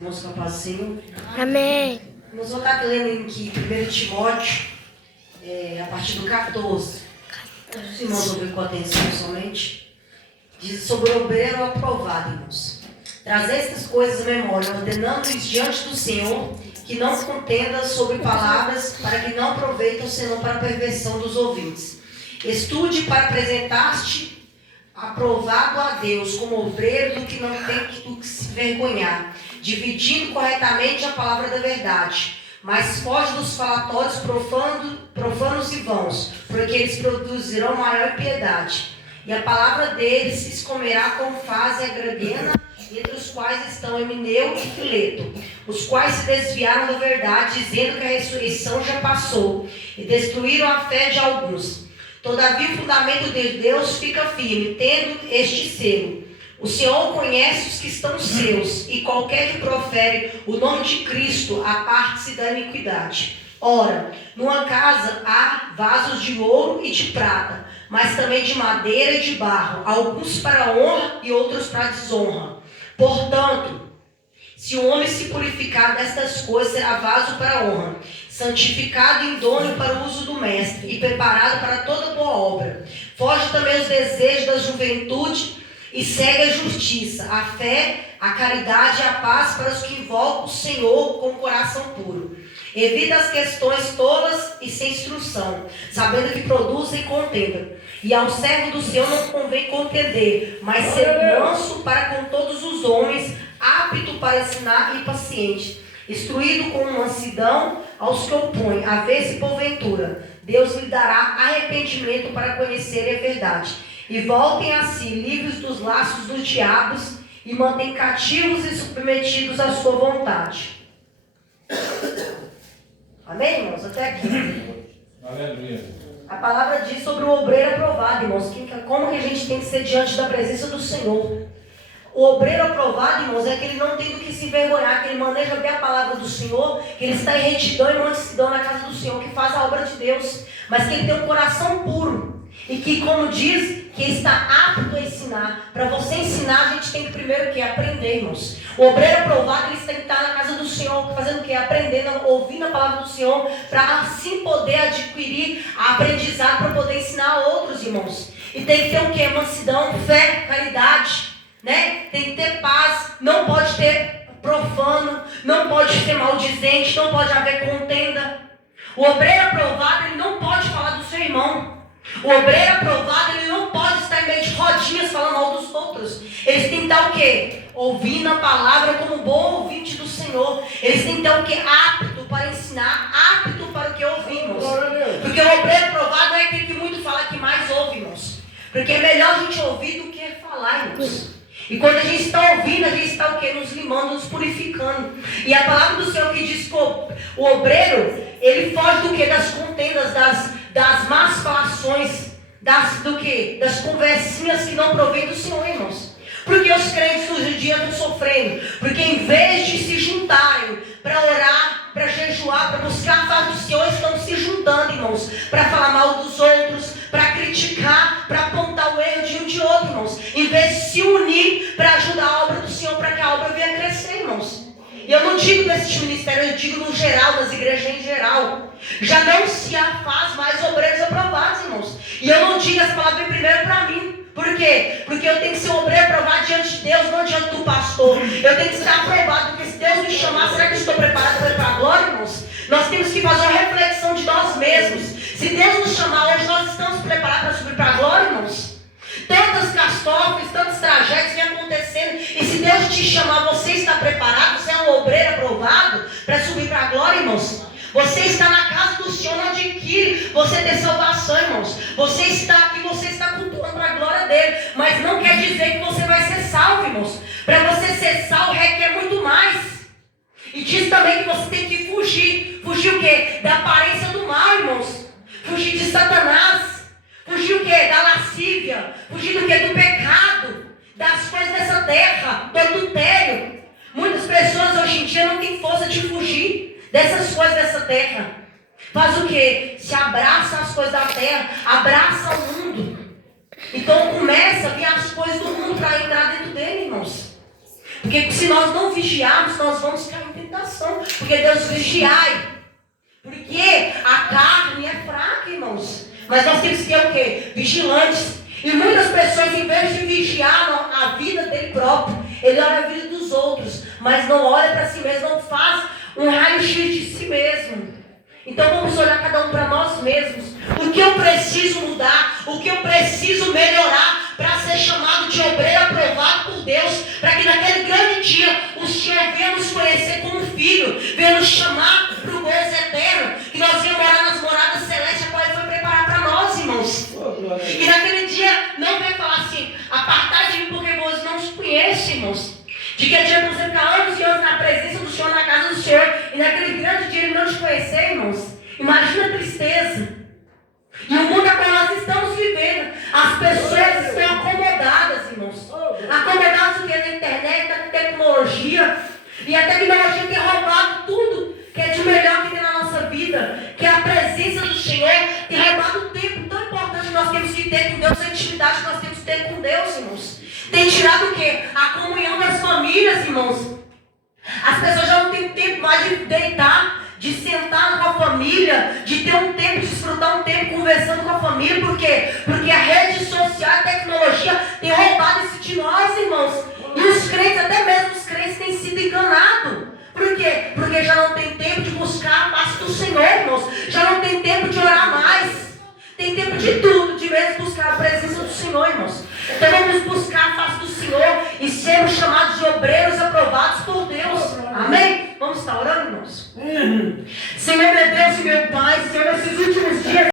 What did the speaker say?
Irmãos, com a paz do Senhor. Amém. Nós vamos estar lendo aqui 1 Timóteo, a partir do 14. Os irmãos ouviram com atenção somente. Diz sobre o obreiro aprovado, irmãos. Trazer estas coisas à memória, ordenando-lhes diante do Senhor, que não contenda sobre palavras, para que não aproveitem senão para a perversão dos ouvintes. Estude para apresentar-te aprovado a Deus, como obreiro do que não tem do que se vergonhar, dividindo corretamente a palavra da verdade, mas foge dos falatórios profanos e vãos, porque eles produzirão maior impiedade. E a palavra deles se escomerá como fazem a gradena, entre os quais estão Emineu e Fileto, os quais se desviaram da verdade, dizendo que a ressurreição já passou, e destruíram a fé de alguns. Todavia o fundamento de Deus fica firme, tendo este selo. O Senhor conhece os que estão seus, e qualquer que profere o nome de Cristo, aparte-se da iniquidade. Ora, numa casa há vasos de ouro e de prata, mas também de madeira e de barro, alguns para honra e outros para desonra. Portanto, se o homem se purificar destas coisas, será vaso para honra, santificado e idôneo para o uso do mestre, e preparado para toda boa obra. Foge também os desejos da juventude, e segue a justiça, a fé, a caridade e a paz para os que invocam o Senhor com o coração puro. Evita as questões tolas e sem instrução, sabendo que produzem contenda. E ao servo do Senhor não convém contender, mas ser manso para com todos os homens, apto para ensinar e paciente, instruído com mansidão aos que opõem, a ver se porventura Deus lhe dará arrependimento para conhecer a verdade. E voltem a si, livres dos laços dos diabos, e mantêm cativos e submetidos à sua vontade. Amém, irmãos? Até aqui. Aleluia. A palavra diz sobre o obreiro aprovado, irmãos. Como que a gente tem que ser diante da presença do Senhor. O obreiro aprovado, irmãos, é que ele não tem do que se envergonhar, que ele maneja bem a palavra do Senhor, que ele está em retidão e mansidão na casa do Senhor, que faz a obra de Deus, mas que ele tem um coração puro. E que, como diz, que ele está apto a ensinar. Para você ensinar, a gente tem que primeiro o quê? Aprender, irmãos. O obreiro aprovado, ele tem que estar na casa do Senhor, fazendo o quê? Aprendendo, ouvindo a palavra do Senhor, para assim poder adquirir a aprendizado, para poder ensinar a outros, irmãos. E tem que ter o quê? Mansidão, fé, caridade, né? Tem que ter paz, não pode ter profano, não pode ter maldizente, não pode haver contenda. O obreiro aprovado, ele não pode falar do seu irmão. O obreiro aprovado, ele não pode estar em meio de rodinhas falando mal dos outros. Eles têm que estar o quê? Ouvindo a palavra como bom ouvinte do Senhor. Eles têm que estar o quê? Apto para ensinar, apto para o que ouvimos. Porque o obreiro aprovado é aquele que muito fala, que mais ouve, irmãos. Porque é melhor a gente ouvir do que falar, irmãos. E quando a gente está ouvindo, a gente está o quê? Nos limando, nos purificando. E a palavra do Senhor que diz que o obreiro, ele foge do quê? Das contendas, das más falações, das conversinhas que não provém do Senhor, irmãos. Porque os crentes hoje em dia estão sofrendo. Porque em vez de se juntarem para orar, para jejuar, para buscar a face do Senhor, estão se juntando, irmãos, para falar mal dos outros, para criticar, para apontar o erro de um de outro, irmãos. Em vez de se unir para ajudar a obra do Senhor, para que a obra venha crescer, irmãos. E eu não digo desse ministério, eu digo no geral, das igrejas em geral. Já não se faz mais obreiros aprovados, irmãos. E eu não digo essa palavra primeiro para mim. Por quê? Porque eu tenho que ser um obreiro aprovado diante de Deus, não diante do pastor. Eu tenho que estar aprovado, porque se Deus me chamar, será que eu estou preparado para ir para a glória, irmãos? Nós temos que fazer uma reflexão de nós mesmos. Se Deus nos chamar hoje, nós estamos preparados para subir para a glória, irmãos? Tantas catástrofes, tantas tragédias vêm acontecendo. E se Deus te chamar, você está preparado? Você é um obreiro aprovado para subir para a glória, irmãos? Você está na casa do Senhor, não adquire você ter salvação, irmãos. Você está aqui, você está cultuando para a glória dele. Mas não quer dizer que você vai ser salvo, irmãos. Para você ser salvo requer muito mais. E diz também que você tem que fugir. Fugir o quê? Da aparência do mal, irmãos. Fugir de Satanás. Fugir o quê? Da lascívia. Fugir do quê? Do pecado. Das coisas dessa terra. Do adultério. Muitas pessoas hoje em dia não têm força de fugir dessas coisas dessa terra. Faz o quê? Se abraça as coisas da terra. Abraça o mundo. Então começa a vir as coisas do mundo para entrar dentro dele, irmãos. Porque se nós não vigiarmos, nós vamos cair em tentação. Porque Deus vigiai. Porque a carne é fraca, irmãos. Mas nós temos que ter o quê? Vigilantes. E muitas pessoas, em vez de vigiar a vida dele próprio, ele olha a vida dos outros, mas não olha para si mesmo, não faz um raio-x de si mesmo. Então vamos olhar cada um para nós mesmos. O que eu preciso mudar, o que eu preciso melhorar para ser chamado de obreiro aprovado por Deus, para que naquele grande dia o Senhor venha nos conhecer como filho, venha nos chamar para o gozo eterno, que nós venhamos morar nas moradas celestes, a qual Ele foi preparar para nós, irmãos. E naquele dia não vem falar assim, apartai de mim porque vós não os conheço, irmãos. De que adianta você ficar anos e anos na presença do Senhor, na casa do Senhor, e naquele grande dia Ele não te conhecer, irmãos. Imagina a tristeza. E o mundo a qual nós estamos vivendo, as pessoas estão acomodadas, irmãos. Acomodadas o que? Na internet, na tecnologia. E a tecnologia tem roubado tudo que é de melhor que tem na nossa vida. Que é a presença do Senhor tem roubado o tempo tão importante que nós temos que ter com Deus, a intimidade que nós temos que ter com Deus, irmãos. Tem tirado o quê? A comunhão das famílias, irmãos. As pessoas já não têm tempo mais de deitar, de sentar com a família, de ter um tempo, de desfrutar um tempo conversando com a família. Por quê? Porque a rede social, a tecnologia tem roubado isso de nós, irmãos. E os crentes, até mesmo os crentes, têm sido enganados. Por quê? Porque já não tem tempo de buscar a face do Senhor, irmãos. Já não tem tempo de orar mais. Tem tempo de tudo, de mesmo buscar a presença do Senhor, irmãos. Então vamos buscar a face do Senhor e sermos chamados de obreiros aprovados por Deus. Amém? Vamos estar orando, irmãos? Senhor, meu Deus e meu Pai, Senhor, nesses últimos dias